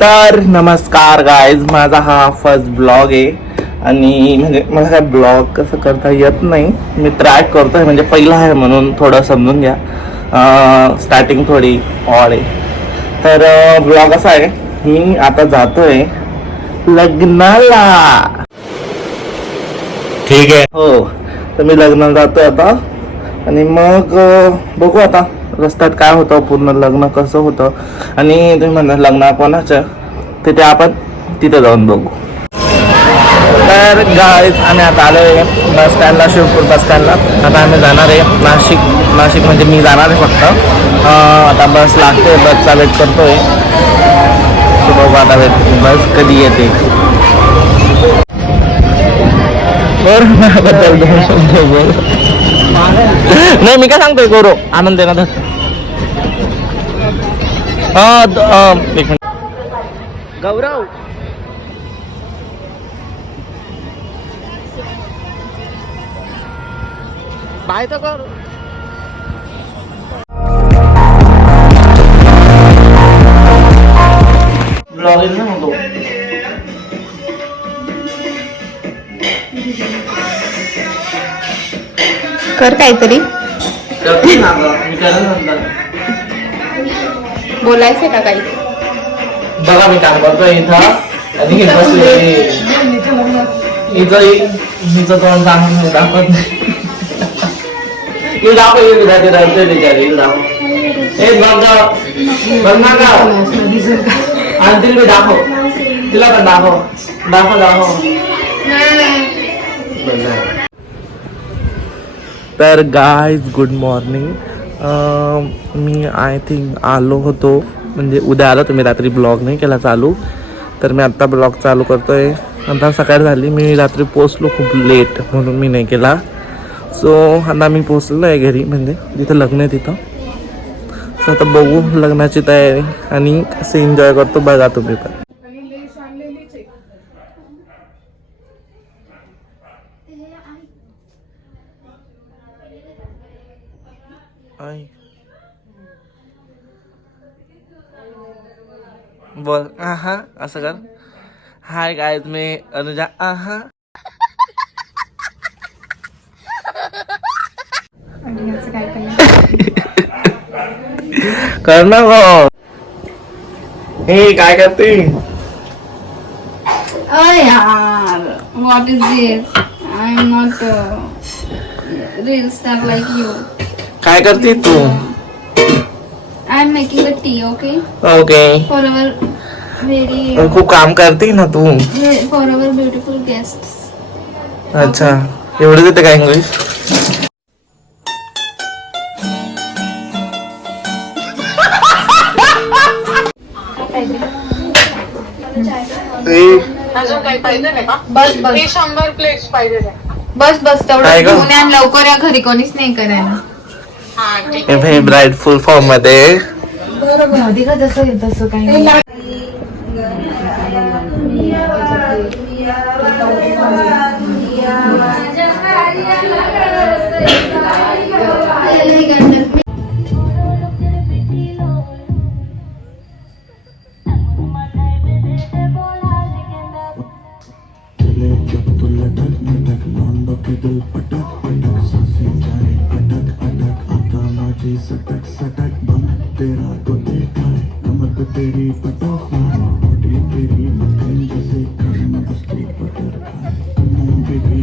तर नमस्कार गाईज, माझा हा फर्स्ट ब्लॉग आहे आणि म्हणजे मला काय ब्लॉग कसं करता येत नाही. मी ट्राय करतोय, म्हणजे पहिला आहे म्हणून थोडं समजून घ्या. स्टार्टिंग थोडी ऑड आहे. तर ब्लॉग असा आहे, मी आता जातोय लग्नाला. ठीक आहे हो. तर मी लग्नाला जातोय आता आणि मग बघू आता रस्त्यात काय होतं, पूर्ण लग्न कसं होतं आणि तुम्ही म्हणता लग्न कोणाचं, तिथे आपण तिथे जाऊन बघू. तर गाईज आम्ही आता आलो आहे बस स्टँडला, शिवपूर बस स्टँडला. आता आम्ही जाणार आहे नाशिक म्हणजे मी जाणार आहे फक्त. आता बस लागते, बसचा वेट करतोय. बघू आता बस कधी येते. बद्दल दोन शब्द बोल. नाही मी काय सांगतोय गोरो आनंद आहे ना. एक मिनिट गौरव, बाय तर कर. ब्लॉग येईल ना म्हणतो. कर काहीतरी, बोलायचंय का काही. बघा मी काम करतोय इथं आणि बसले हिचं तोंड दाखवत नाही. दाखव आणि मी दाखव, तिला पण दाखव. तर guys good morning. Me I think आलो होतो, म्हणजे उद्या आलो. तुम्ही रात्री ब्लॉग नाही केला चालू, तर मी आत्ता ब्लॉग चालू करतोय. आता सकाळ झाली, मी रात्री पोचलो खूप लेट म्हणून मी नाही केला. सो आता मी पोचलो आहे घरी, म्हणजे जिथं लग्न आहे तिथं. सो आता बघू लग्नाची तयारी आणि कसे एन्जॉय करतो बघा तुम्ही पण. बोल आहा असं कर. हाय गाईज, मी अनुजा. आहा कर ना गो. हे काय करते. Oh yaar, what is this? I'm not a real star like you. काय करते तू. I'm making the tea, okay? Okay. For our very, खूप काम करते ना तू. for our beautiful guests. अच्छा, एवढं येते काय इंग्लिश. अजून काही पाहिजे नाही का. बस बस हे 100 प्लेट्स पाहिजे. बस बस काय तेवढं गं? घेऊन या आणि लवकर या, घरी कोणीच नाही करायला. हा ठीक आहे. हे ब्राईट फुल फॉर्म मध्ये. बरोबर आधी का जसं तसं काही सटक सटक बम तेरा तो देखा है, कमर पे तेरी बटरफ्लाई, बॉडी तेरी मक्खन जैसे खाना बस्ती बटर खाए, बेबी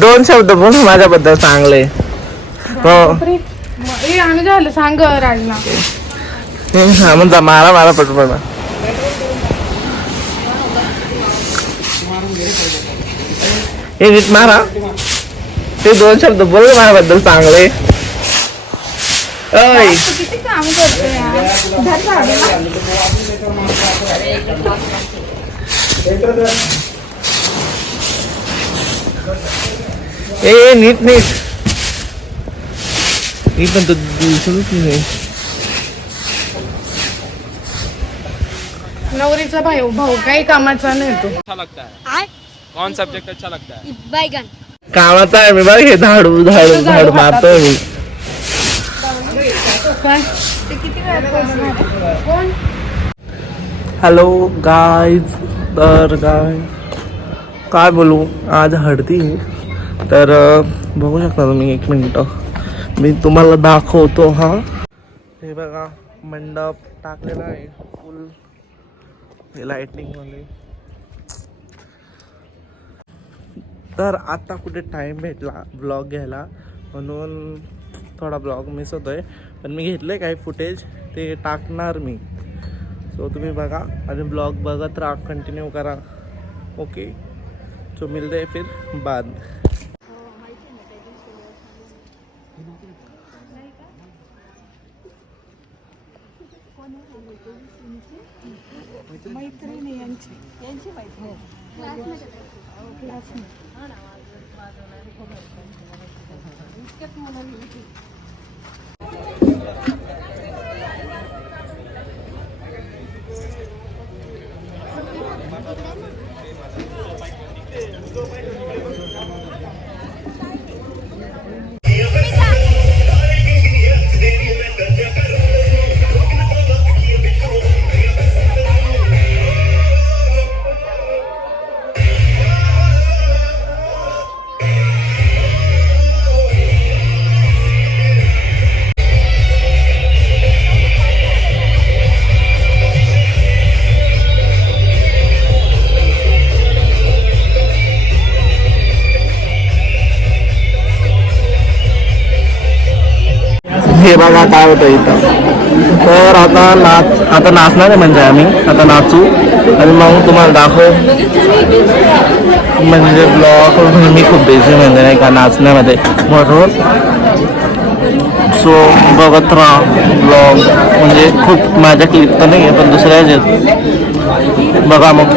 दोन शब्द बोल माझ्याबद्दल चांगले. हो आणि झालं सांग राजना. हा म्हणता मारा पटपट. हे नीट मारा. ते दोन शब्द बोल माझ्याबद्दल चांगले. ऐ किती काम करतोय यार. धर झाडूला. ए नीट मी पण तो दिसतच नाही. नवरीचा भाऊ काही कामाचा नाही तो. अच्छा लगता है? कौन सब्जेक्ट अच्छा लगता है? बैगन. कामाचा आहे मी बघ. हे झाडू मारतोय मी. काय ते किती वेळात पोहोचणार? कोण? Hello guys. तर काय बोलू, आज हळदी तर बघू शकता तुम्ही. एक मिनिट मी तुम्हाला दाखवतो. हा हे बघा मंडप टाकलेला आहे फुल लाइटिंग मध्ये. तर आता कुठे टाइम भेटला ब्लॉग घ्यायला म्हणून थोडा ब्लॉग मिस होतोय. पण मी घेतले काही फुटेज ते टाकणार मी. सो तुम्ही बघा आणि ब्लॉग बघत राहा, कंटिन्यू करा. ओके सो मिलते हैं फिर बाद. हे बघा काय होतं इथं. तर आता नाचणार आहे म्हणजे आम्ही आता नाचू आणि मग तुम्हाला दाखव. म्हणजे ब्लॉग मी खूप बिझी म्हणजे नाही का नाचण्यामध्ये म्हणून. सो बघत राहा ब्लॉग. म्हणजे खूप माझ्या क्लिप तर नाही आहे पण दुसऱ्या आहेत बघा मग.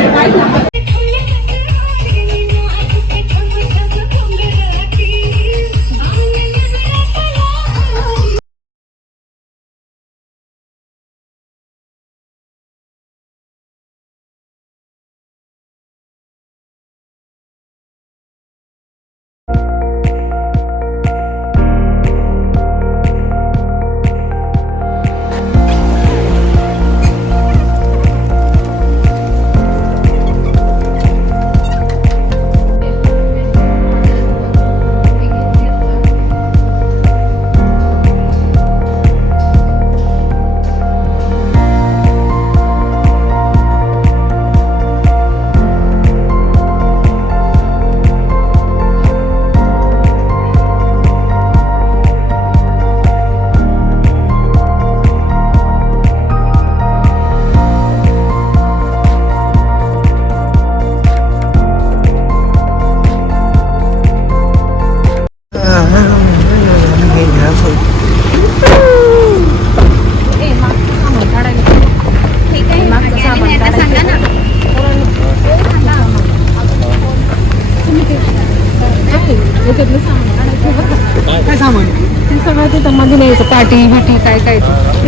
काय सामान ते सगळं ते मध्ये न्यायचं. पाटी बिटी काय काय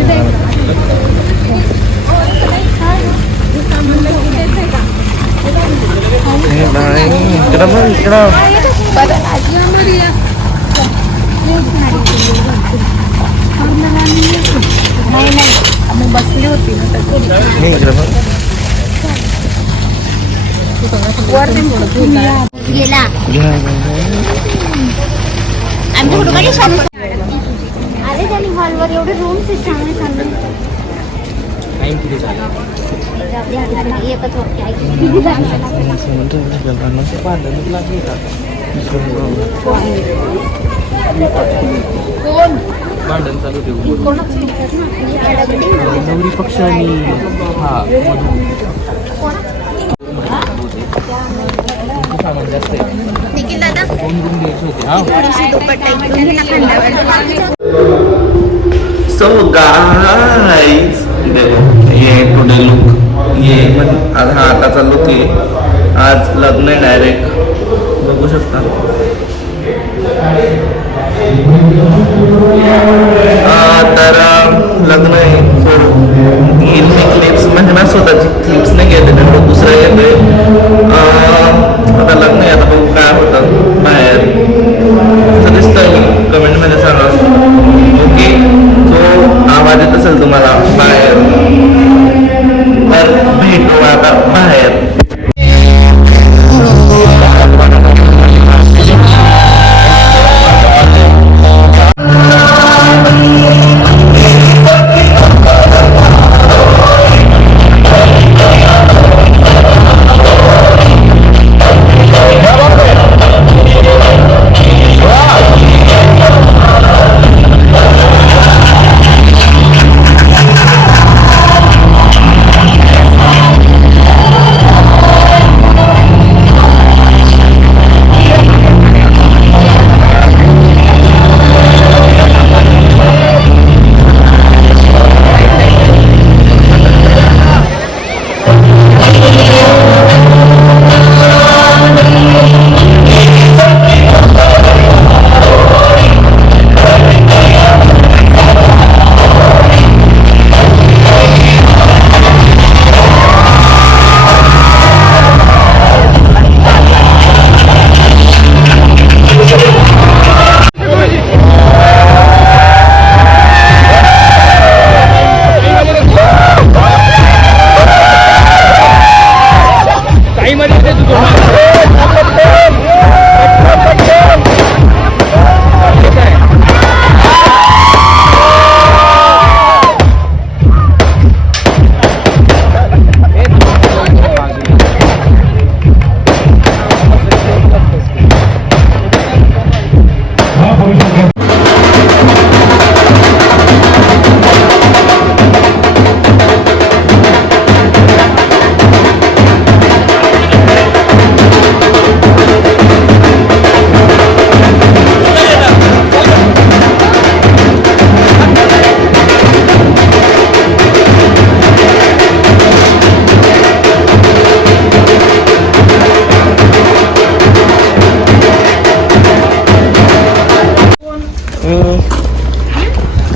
नाही आम्ही बसली होती ना गेला आमच्या कुठे अरे त्यांनी हॉलवर एवढे रूम्स आहेत चांगले चांगले. टाइम किती झाला भांडण चालू ठेवू नवरी पक्ष आणि हा सामान जास्त आहे दोन रूम घ्यायचे होते हा सो गाइस ये टुडे लुक ये आज हा आताचा लुक आहे. आज लग्न आहे डायरेक्ट बघू शकता. तर लग्न आहे येईल मी क्लिप्स म्हणजे ना स्वतःची क्लिप्स नाही घेते त्यामुळे दुसरं घेते. आता लग्न आहे आता बघू काय होतं बाहेर असं दिसतंय मी कमेंटमध्ये सांगा. ओके जो आवाज येत असेल तुम्हाला बाहेर तर भेटू आता बाहेर.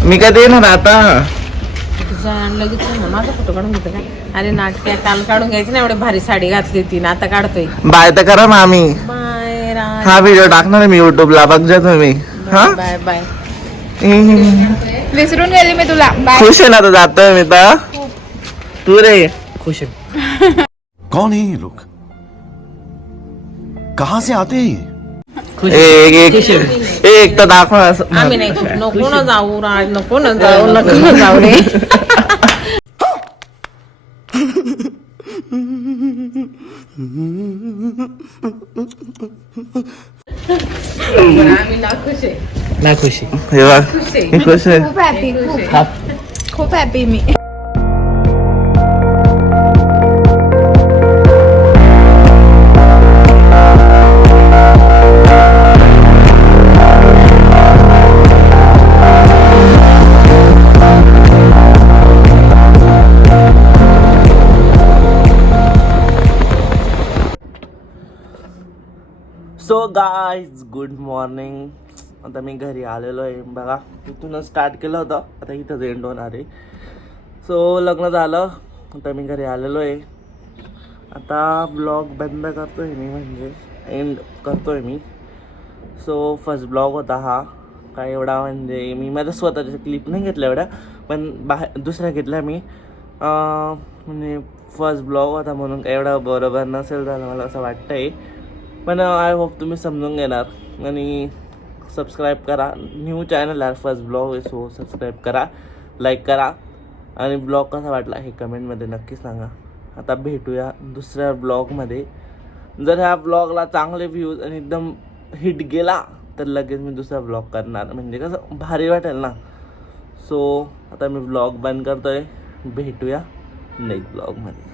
मी कधी येणार आता. लगेच ना माझा फोटो काढून घेतो काय. अरे नाटक काल काढून घ्यायची ना एवढी भारी साडी घातली होती ना आता काढतोय. बाय तर करा मामी. बाय हा व्हिडिओ टाकणार आहे मी युट्यूबला बघजा तुम्ही. हा बाय बाय. विसरून गेले मी तुला. बाय. खुश आहे ना तर जातोय मी तर. तू रे खुश आहे कौन है ये लोग कहाँ से आते हैं ये एक तर दाखवा. आम्ही नाही नको ना जाऊ राज नको ना जाऊ रे. आम्ही ना खुश आहे नाही खुशी हे बघ मी खुश आहे. खूप हॅपी खूप हॅपी मी. So guys good morning. आता मी घरी आलेलो आहे बघा. तिथूनच स्टार्ट केलं होतं आता इथंच एंड होणार आहे. सो लग्न झालं आता मी घरी आलेलो आहे. आता ब्लॉग बंद करतो आहे मी म्हणजे एंड करतो आहे मी. सो फर्स्ट ब्लॉग होता हा. काय एवढा म्हणजे मी माझ्या स्वतःच्या क्लिप नाही घेतल्या एवढ्या पण बाहेर दुसऱ्या घेतल्या मी. म्हणजे फर्स्ट ब्लॉग होता म्हणून काय एवढा बरोबर नसेल झालं मला असं वाटतं आहे. पण आय होप तुम्ही समजून घेणार आणि सबस्क्राईब करा. न्यू चॅनल आहे फर्स्ट ब्लॉग आहे सो सबस्क्राईब करा लाईक करा आणि ब्लॉग कसा वाटला हे कमेंटमध्ये नक्की सांगा. आता भेटूया दुसऱ्या ब्लॉगमध्ये. जर ह्या ब्लॉगला चांगले व्ह्यूज आणि एकदम हिट गेला तर लगेच मी दुसरा ब्लॉग करणार, म्हणजे कसं भारी वाटेल ना. सो आता मी ब्लॉग बंद करतोय. भेटूया नेक्स्ट ब्लॉगमध्ये.